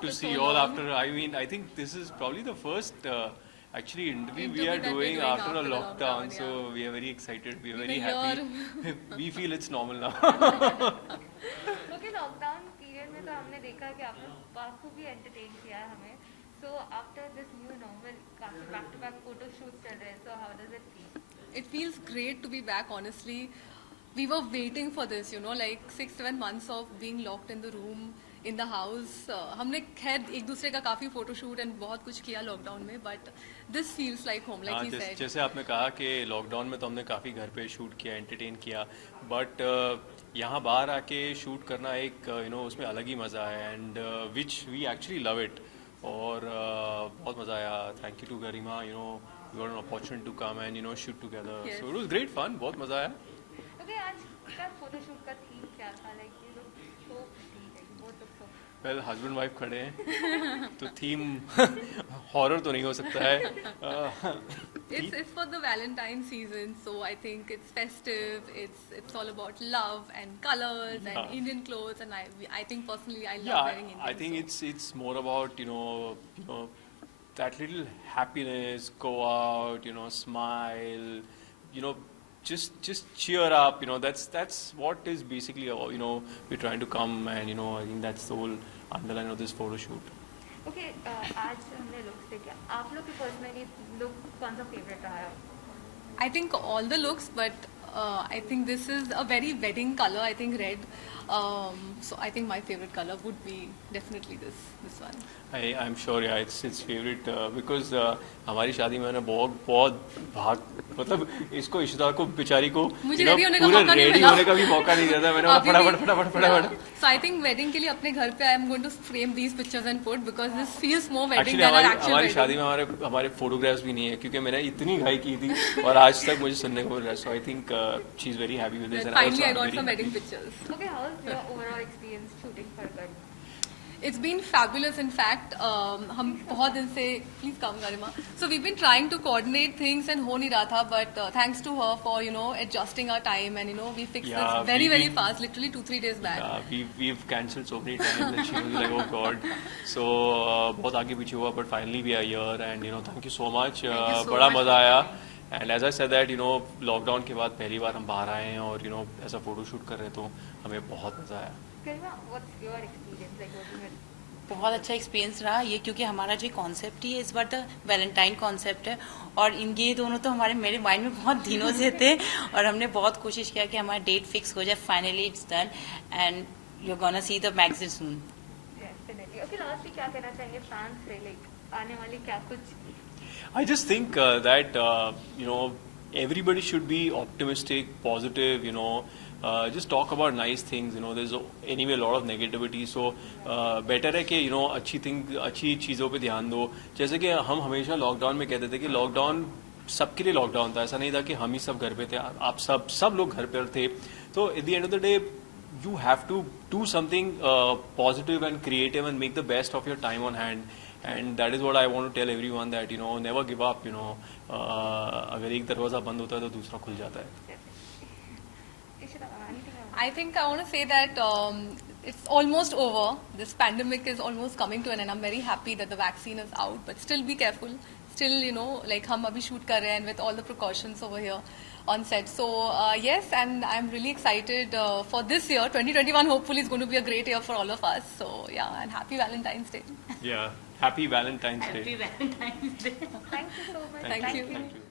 good to see you all after. I mean, I think this is probably the first actually interview we are doing after a lockdown. So we are very excited. We are very happy. We feel it's normal now. क्योंकि lockdown period में तो हमने देखा कि आपने काफी entertain किया है हमें. So after this new normal, काफी back to back photo shoots चल रहे हैं. So how does it feel? It feels great to be back, honestly. We were waiting for this, you know, like 6-7 months of being locked in the room, in the house. हमने खैर एक दूसरे का काफ़ी photoshoot and बहुत कुछ किया lockdown में, but this feels like home, like he said. जैसे आपने कहा कि लॉकडाउन में तो हमने काफ़ी घर पे शूट किया, एंटरटेन किया, बट यहाँ बाहर आके शूट करना एक उसमें अलग ही मज़ा है, and which we actually love it. और बहुत मज़ा आया. Thank you to Garima, we got an opportunity to come and shoot together. Yes. So it was great fun. बहुत मजा आया. Okay, आज का फोटोशूट का थीम क्या था? Like you look so pretty, like both look so. Well, husband wife खड़े हैं, तो थीम हॉरर तो नहीं हो सकता है. It's for the Valentine season, so I think it's festive. It's all about love and colors and Indian clothes, and I think personally I love wearing Indian. I think it's more about that little happiness, go out, smile, just cheer up, that's what is basically, we're trying to come, and I think that's the whole underline of this photo shoot. Okay, आज हमने looks देखे. आप लोग की personally look कौन सा favorite रहा है? I think all the looks, but I think this is a very wedding color. I think red. So I think my favorite color would be definitely this one. I'm sure, yeah, it's favorite because हमारी शादी में ना बहुत भाग, मतलब इसको इश्तार को बेचारी को मुझे रेडी होने का भी मौका नहीं दिया था. मैंने फटाफट. So I think wedding के लिए अपने घर पे I am going to frame these pictures and put, because this feels more wedding than an actual हमारी wedding. शादी में हमारे फोटोग्राफ्स भी नहीं है, क्योंकि मैंने इतनी घाई की थी और आज तक मुझे सुनने को मिल रहा है. So I think she is very happy with this. Finally I got some wedding pictures. Okay, how was your overall experience shooting for Garima? It's been fabulous. In fact, हम बहुत दिन से please come Garima. So we've been trying to coordinate things and हो नहीं रहा था, but thanks to her for adjusting our time, and we fixed this very fast, literally 2-3 days back. Yeah, we've cancelled so many times and she was like, oh God. So बहुत आगे पीछे हुआ, but finally we are here, and thank you so much. बड़ा मजा आया. And as I said that lockdown के बाद पहली बार हम बाहर आए हैं और ऐसा फोटो शूट कर रहे हैं, तो हमें बहुत मजा आया. Garima, what's your experience like working with? बहुत अच्छा एक्सपीरियंस रहा ये, क्योंकि हमारा जो कॉन्सेप्ट ही है इस बार तो वैलेंटाइन कॉन्सेप्ट है, और ये दोनों तो मेरे माइंड में बहुत दिनों से थे, और हमने बहुत कोशिश किया कि हमारा डेट फिक्स हो जाए. Finally it's done, and you are gonna see the magazine soon. Definitely. Okay, lastly क्या कहना चाहेंगे फैंस से, लाइक आने वाली क्या कुछ? I just think that everybody should be optimistic, positive, just talk about nice things. There's anyway a lot of negativity, so better है कि अच्छी चीज़ों पे ध्यान दो. जैसे कि हम हमेशा लॉकडाउन में कहते थे कि लॉकडाउन सबके लिए लॉकडाउन था, ऐसा नहीं था कि हम ही सब घर पे थे. आप सब लोग घर पे थे. तो at the end of the day you have to do something positive and creative and make the best of your time on hand. And that is what I want to tell everyone, that never give up. अगर एक दरवाजा बंद होता है तो दूसरा खुल जाता है. I think I want to say that it's almost over. This pandemic is almost coming to an end. I'm very happy that the vaccine is out, but still be careful. Still, like हम अभी shoot कर रहे हैं with all the precautions over here on set. So yes, and I'm really excited for this year. 2021 hopefully is going to be a great year for all of us. So yeah, and happy Valentine's Day. Yeah, happy Valentine's Day. Happy Valentine's Day. Thank you so much. Thank you. Thank you.